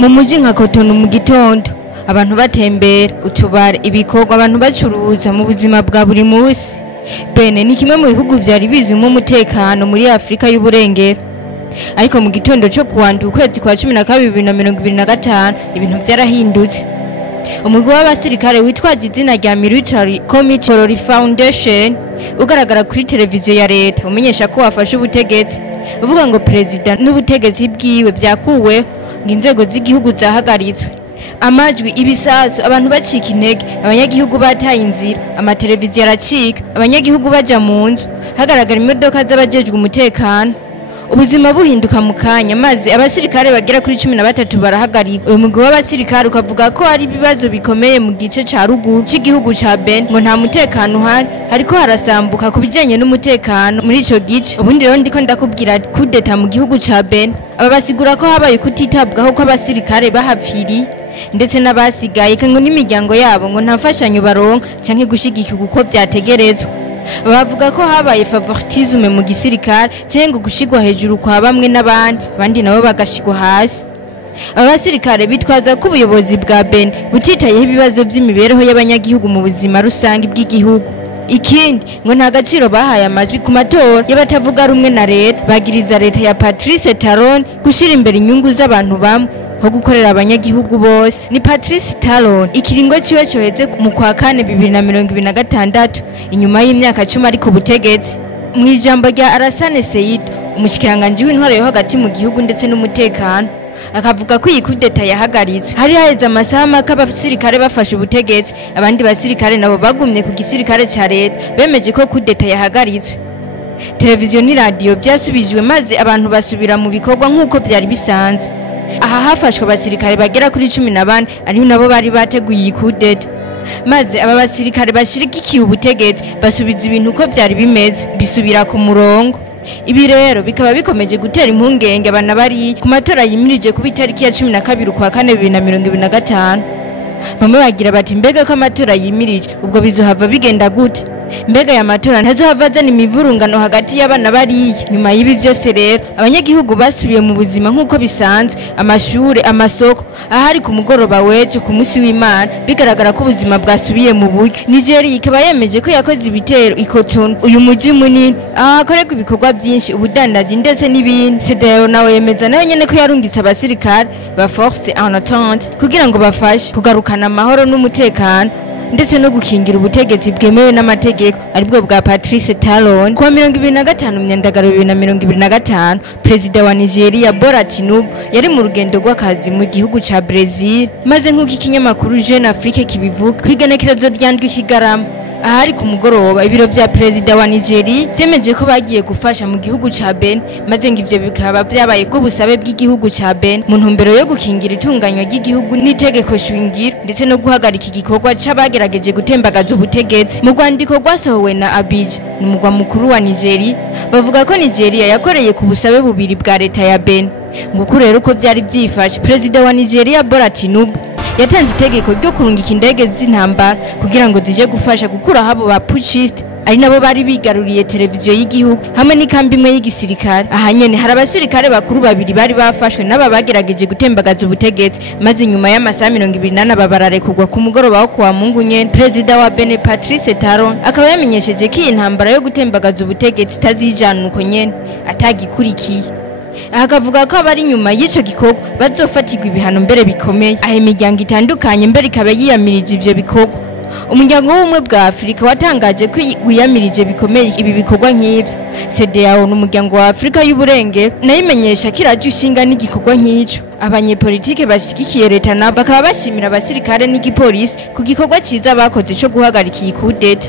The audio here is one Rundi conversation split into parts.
mu muji nka Cotonou mu gitondo abantu batembera utubare ibikorwa abantu bacuruza mu buzima bwa buri munsi. Bénin ni kimwe mu bihugu vyari bizwimo umutekano muri Afrika y'uburengero, ariko mu gitondo cyo kuwanda ukwezi kwa 12 2025 ibintu byarahindutse. Umugwi w'abasirikare witwaje izina rya Military Committee Foundation ugaragara kuri televiziyo ya leta umenyesha ko wafashe ubutegetsi, uvuga ngo president n'ubutegetsi bwiwe byakuwe ngo inzego z'igihugu zahagaritswe. Amajwi, ibisasu, abantu bacika intege, abanyagihugu bataye inzira, amateleviziyo aracika, abanyagihugu baja mu nzu, hagaragara imodoka z'abajejwe umutekano. Ubuzima buhinduka mu kanya, maze abasirikare bagera kuri 13 barahagarika. Uyu mugwi w'abasirikare ukavuga ko ari ibibazo bikomeye mu gice ca ruguru cy'igihugu ca Bénin, ngo nta mutekano uhari, hariko harasambuka kubijanye n'umutekano muri ico gice. Ubundi rero ndiko ndakubwira kudeta mu gihugu ca Bénin, aba basigura ko habaye kutitabwaho ko abasirikare bahapfiriye ndetse n'abasigaye ngo n'imiryango yabo ngo ntafashanyo baronka canke gushigikirwa uko vyategerezwa. Bavuga ko habaye favoritisme mu gisirikare cyangwa gushigwa hejuru kwa bamwe n'abandi, abandi nabo bagashigwa hasi. Abasirikare bitwaza ko ubuyobozi bwa Bénin butitayeho ibibazo by'imibereho y'abanyagihugu mu buzima rusange bw'igihugu. Ikindi ngo nta gaciro bahaye amajwi ku matora y'abatavuga rumwe na leta, bagiriza leta ya Patrice Talon gushira imbere inyungu z'abantu bamwe ho gukorera abanyagihugu bose. Ni Patrice Talon ikiringo ciwe cyoheze mu kwa kane 2026 inyuma y'imyaka 10 ariko butegetsi. Mu ijambo rya Alassane Seyid, umushikiranganje w'intwaro yo hagati mu gihugu ndetse n'umutekano, akavuga ko iyi kudeta yahagaritswe hari haheze amasaha make abasirikare bafashe ubutegetsi, abandi basirikare nabo bagumye ku gisirikare ca leta bemeje ko kudeta yahagaritswe. Televiziyo ni radio byasubijwe maze abantu basubira mu bikorwa nk'uko byari bisanzwe. Aha hafashwe abasirikare bagera kuri 14 ari nabo bari bateguye iyi kudeta, maze aba basirikare bashirikiye ubutegetsi basubiza ibintu uko byari bimeze bisubira ku murongo. Ibi rero bikaba bikomeje gutera impungenge abana bari ku matora yimirije ku itariki ya 12 kwa kane 2025. Bamwe bagira bati mbega ko amatora yimirije ubwo bizohava bigenda gute? Mbega ya matora ntazohava azana imivurungano hagati y'abana bari. Nyuma y'ibi byose rero abanyagihugu basubiye mu buzima nk'uko bisanzwe, amashure, amasoko, ahari ku mugoroba wejo ku musi w'Imana bigaragara ko ubuzima bwasubiye mu buryo. Nigeria ikaba yemeje ko yakoze ibitero i Cotonou, uyu muji munini ahakorerwa ibikorwa byinshi, ubudandaji ndetse n'ibindi. CEDEAO nawe yemeza nayo nyene ko yarungitse abasirikare ba force en attente kugira ngo bafashe kugarukana amahoro n'umutekano ndetse no gukingira ubutegetsi bwemewe n'amategeko aribwo bwa Patrice Talon. Kwa 2025 myandagaro 2025 Perezida wa Nigeria Bola Tinubu yari mu rugendo rw'akazi mu gihugu ca Brazil, maze nk'uko ikinyamakuru Jeune Afrique kibivuga kwigenekerezo ryandwi Kigarama ahari ku mugoroba ibiro vya Perezida wa Nigeria byemeje ko bagiye gufasha mu gihugu ca Bénin, maze ngivyo bikaba byabaye ko busabe bw'igihugu ca Bénin mu ntumbero yo gukingira itunganywa ry'igihugu n'itegeko shingiro ndetse no guhagarika igikorwa c'abagerageje gutembagaza ubutegetsi. Mu rwandiko rwasohowe na Abidjan n'umugwa mukuru wa Nigeria, bavuga ko Nigeria yakoreye ku busabe bubiri bwa leta ya Bénin. Nguko rero uko byari byifashe, Perezida wa Nigeria Bola Tinubu yatanze itegeko ryo kurungika indege z'intambara kugira ngo zije gufasha gukura habo ba putschiste ari nabo bari bigaruriye televiziyo y'igihugu hamwe n'ikambi imwe y'igisirikare. Aha nyene hari abasirikare bakuru babiri bari bafashwe n'aba bagerageje gutembagaza ubutegetsi, maze nyuma y'amasaha 28 bararekugwa ku mugoroba wo kuwa Mungu nyene. Perezida wa Bénin Patrice Talon akaba yamenyesheje ko iyi ntambara yo gutembagaza ubutegetsi tazijana uko nyene atagikurikiye. Akavuga ko abari nyuma y'ico gikorwa bazofatirwa ibihano mbere bikomeye. Aho imiryango itandukanye mbere ikaba yiyamirije ivyo bikorwa. Umuryango w'ubumwe bwa Afrika watangaje ko wiyamirije bikomeye ibi bikorwa nk'ivyo. CEDEAO n'umuryango wa Afrika y'uburengero nayimenyesha kiraje ushinga n'igikorwa nk'ico. Abanyepolitike bashigikiye leta nabo bakaba bashimira abasirikare n'igipolisi ku gikorwa ciza bakoze cyo guhagarika iyi kudeta.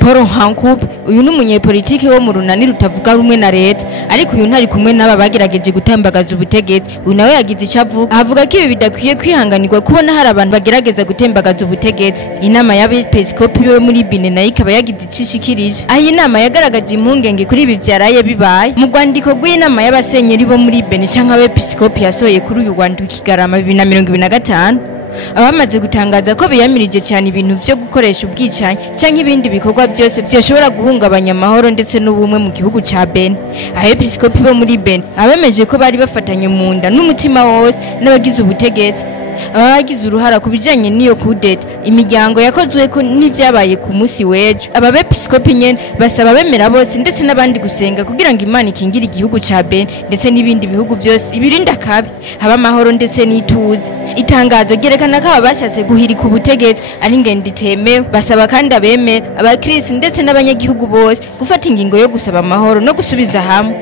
Coup, uyu n'umunyepolitike wo mu runani rutavuga rumwe na leta, ariko uyu ntari kumwe n'aba bagerageje gutembagaza ubutegetsi. Uyu nawe yagize icyavuga, avuga ko ibi bidakwiye kwihanganirwa kubona hari abantu bagerageza gutembagaza ubutegetsi. Inama y'abepiskopi bo muri Bénin nayo ikaba yagize icishikirije. Aho inama yagaragaje impungenge kuri ibi byaraye bibaye. Mu rwandiko rw'inama y'abasenyeri bo muri Bénin canke abepiskopi yasohoye kuri uyu rwandiko Kigarama 2025, abamaze gutangaza ko biyamirije cyane ibintu byo gukoresha ubwicanyi canke ibindi bikorwa byose byoshobora guhungabanya amahoro ndetse n'ubumwe mu gihugu ca Bénin. Abepiskopi bo muri Bénin abemeje ko bari bafatanye mu nda n'umutima wose n'abagize ubutegetsi abagize uruhara kubijanye n'iyo kudeta imiryango yakozwe ko n'ivyabaye ku musi wejo ababepiskopi nyene basaba bemera bose ndetse n'abandi gusenga kugira ngo Imana ikingire igihugu ca Bénin ndetse n'ibindi bihugu byose ibirinda kabi haba amahoro ndetse n'ituze. Itangazo ryerekana ko abashatse guhirika ubutegetsi ari ingendo itemewe, basaba kandi abemera abakristo ndetse n'abanyagihugu bose gufata ingingo yo gusaba amahoro no gusubiza hamwe.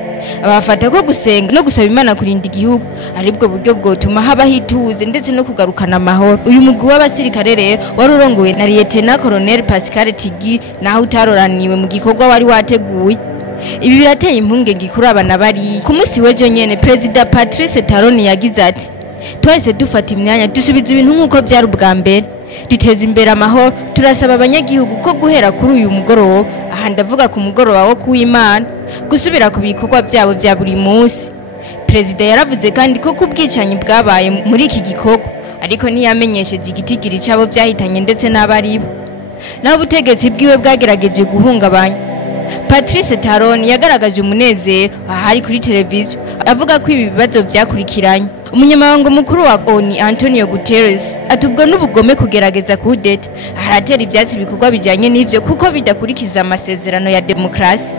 Abafata ko gusenga no gusaba Imana kurinda igihugu aribwo buryo bwotuma haba hituze ndetse no kugarukana amahoro. Uyu mugwi w'abasirikare rero wari urongowe na Lieutenant Colonel Pascal Tigi naho utaroraniwe mu gikorwa wari wateguye. Ibi birateye impungenge kuri abana bari ku musi wejo nyene. Perezida Patrice Talon yagize ati twese dufata imyanya dusubiza ibintu nk'uko byari ubwa mbere, duteza imbere amahoro. Turasaba abanyagihugu ko guhera kuri uyu mugoroba, aha ndavuga ku mugoroba wo kuw'Imana, gusubira ku bikorwa byabo bya buri munsi. Perezida yaravuze kandi ko kubwicanyi bwabaye muri iki gikorwa ariko ntiyamenyesheje igitigiri cyabo byahitanye ndetse n'abaribo naho ubutegetsi bwiwe bwagerageje guhungabanya. Patrice Talon yagaragaje umunezero ahari kuri televiziyo avuga ko ibi bibazo byakurikiranye. Umunyamabanga mukuru wa ONU Antonio Guterres atubwo n'ubugome kugerageza kudeta haratera ibyatsi bikorwa bijanye n'ivyo kuko bidakurikiza amasezerano ya demokrasi.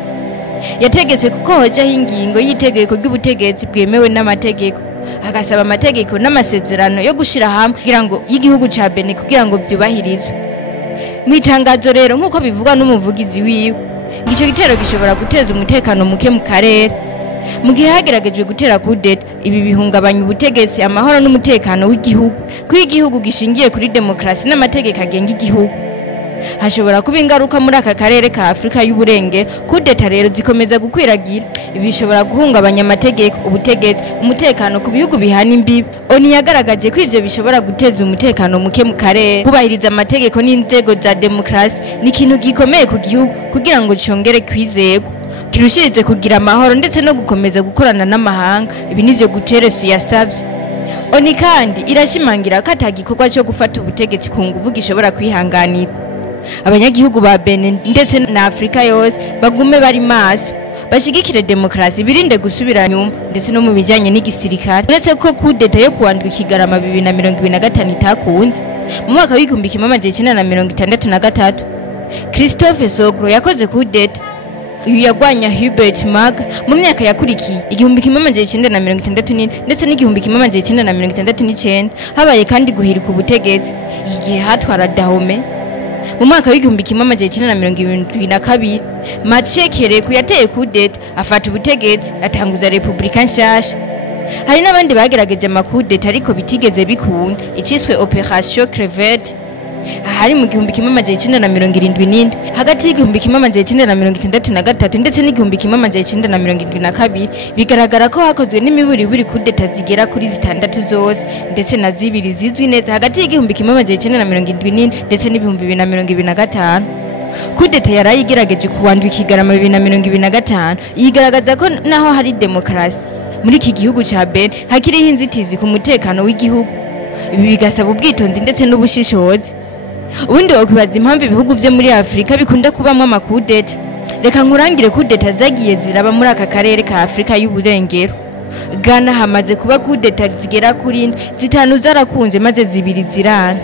Yategetse kuko hojaho ingingo y'itegeko ry'ubutegetsi bwemewe n'amategeko, hagasaba amategeko n'amasezerano yo gushira hamwe kugira ngo y'igihugu ca Bénin kugira ngo vyubahirizwe. Mu itangazo rero nk'uko bivugwa n'umuvugizi wiwe, ico gitero gishobora guteza umutekano muke mu karere. Mu gihe hageragejwe gutera kudeta, ibi bihungabanya ubutegetsi, amahoro n'umutekano w'igihugu, kuri igihugu gishingiye kuri demokrasi n'amategeko agenga igihugu. Hashobora kuba ingaruka muri aka karere ka Afrika y'uburengero. Kudeta rero zikomeza gukwiragira, ibi bishobora guhungabanya amategeko, ubutegetsi, umutekano ku bihugu bihana imbibi. ONU yagaragaje ko ivyo bishobora guteza umutekano muke mu karere. Kubahiriza amategeko n'inzego za demokrasi ni ikintu gikomeye ku gihugu kugira ngo congere kwizego, kirushirize kugira amahoro ndetse no gukomeza gukorana n'amahanga. Ibi nivyo Guterres yasavye. ONU kandi irashimangira ko atagikorwa cyo gufata ubutegetsi ku nguvu gishobora kwihanganirwa. Abanyagihugu ba Bénin ndetse na Afrika yose bagume bari maso, bashigikire demokrasi, birinde gusubira nyuma ndetse no mu bijanye n'igisirikare. Uretse ko kudeta yo kuwandwa Kigarama 2025 itakunze, mu mwaka w'igihumbi kimwe amajana icenda na mirongo itandatu na gatatu Christophe Sogro yakoze kudeta. Uyu yagwanya Hubert Mag mu myaka yakurikiye 1964 ndetse n'1969. Habaye kandi guhirika ubutegetsi igihe hatwara Dahomey. Mu mwaka w'igihumbi kimwe amajana icenda na mirongo irindwi na kabiri Machekereku yateye kudeta afata ubutegetsi atanguza Republika nshasha. Hari n'abandi bagerageje amakudeta ariko bitigeze bikunda, iciswe Operation Crevette. Ahari mu gihumbi kimwe amajana icenda na mirongo irindwi n'indwi, hagati y'igihumbi kimwe amajana icenda na mirongo itandatu na gatatu ndetse n'igihumbi kimwe amajana icenda na mirongo irindwi na kabiri bigaragara ko hakozwe n'imiburiburi kudeta zigera kuri 6 zose ndetse na zibiri zizwi neza hagati y'igihumbi kimwe amajana icenda na mirongo irindwi n'indwi ndetse n'ibihumbi 2025. Kudeta yarayigerageje kuwandwa Kigarama 2025 yigaragaza ko naho hari demokrasi muri iki gihugu ca Bénin hakiriho inzitizi ku mutekano w'igihugu. Ibi bigasaba ubwitonzi ndetse n'ubushishozi. Ubundi wakwibaza impamvu ibihugu byo muri Afrika bikunda kubamwe amakudeta. Reka nkurangire kudeta zagiye ziraba muri aka karere ka Afrika y'uburengero. Ghana hamaze kuba kudeta zigera kuri 5 zarakunze maze 2 ziranga.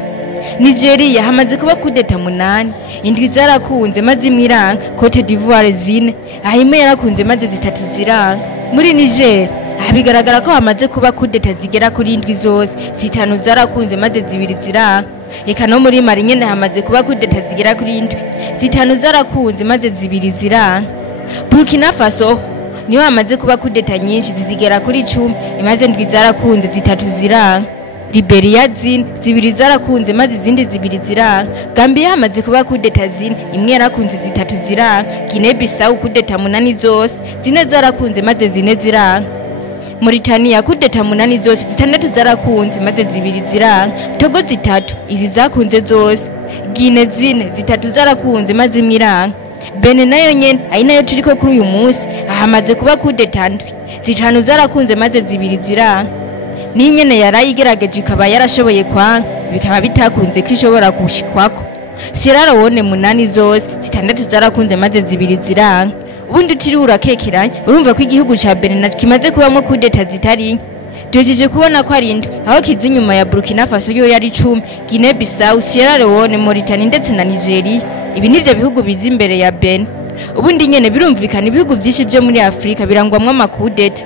Nigeria hamaze kuba kudeta 8, 7 zarakunze maze 1 iranga. Cote d'Ivoire 4, ahimwe yarakunze maze 3 ziranga. Muri Niger bigaragara ko hamaze kuba kudeta zigera kuri 7 zose, 5 zarakunze maze 2 ziranga. Reka no muri Mali nyene hamaze kuba kudeta zigera kuri 7, 5 zarakunze maze 2 ziranga. Burkina Faso niho hamaze kuba kudeta nyinshi zigera kuri 10, imaze 7 zarakunze 3 ziranga. Liberia 2 zarakunze maze izindi 2 ziranga. Gambia hamaze kuba kudeta 4, imwe yarakunze 3 ziranga. Guinea Bissau kudeta 8 zose, 4 zarakunze maze 4 ziranga. Mauritania kudeta 8 zose, 6 zarakunze maze 2 ziranga. Togo 3 izi zakunze zose. Guinea 4 3 zarakunze maze 1 iranga. Bénin nayo nyene ari nayo turiko kuri uyu munsi hamaze kuba kudeta 5 zarakunze maze 2 ziranga. Ni nyene yarayigerageje ikaba yarashoboye kwanga, bikaba bitakunze kwishobora gushikwako. Sierra Leone 8 zose, 6 zarakunze maze 2 ziranga. Ubundi tiri urakekeranye urumva ko igihugu ca Bénin kimaze kubamwe kudeta zitari duhejeje kubona ko ari indwi aho kiza inyuma ya Burkina Faso yo yari 10, Guinea Bissau, Sierra Leone, Mauritania ndetse na Nigeria. Ibi nivyo bihugu biza imbere ya Benin. Ubundi nyene birumvikana ibihugu byinshi byo muri Afrika birangwamwe amakudeta.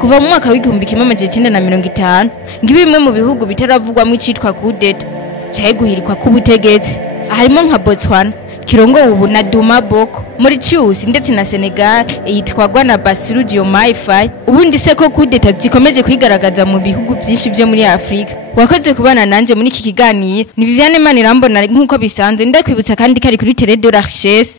Kuva mu mwaka w'1950 ngibi bimwe mu bihugu bitaravugwamo icitwa kudeta cyahe guhirikwa k'ubutegetsi, harimo nka Botswana kirongo ubu na Duma Boko, Mauritius ndetse na Senegal yitwagwa na Bassirou Diomaye Faye. Ubundi se ko kudeta zikomeje kwigaragaza mu bihugu byinshi byo muri Afrika. Wakoze kubana nanje muri iki kiganiro, ni Viviane Manirambona nkuko bisanzwe, ndakwibutsa kandi kari kuri Télé de la Richesse.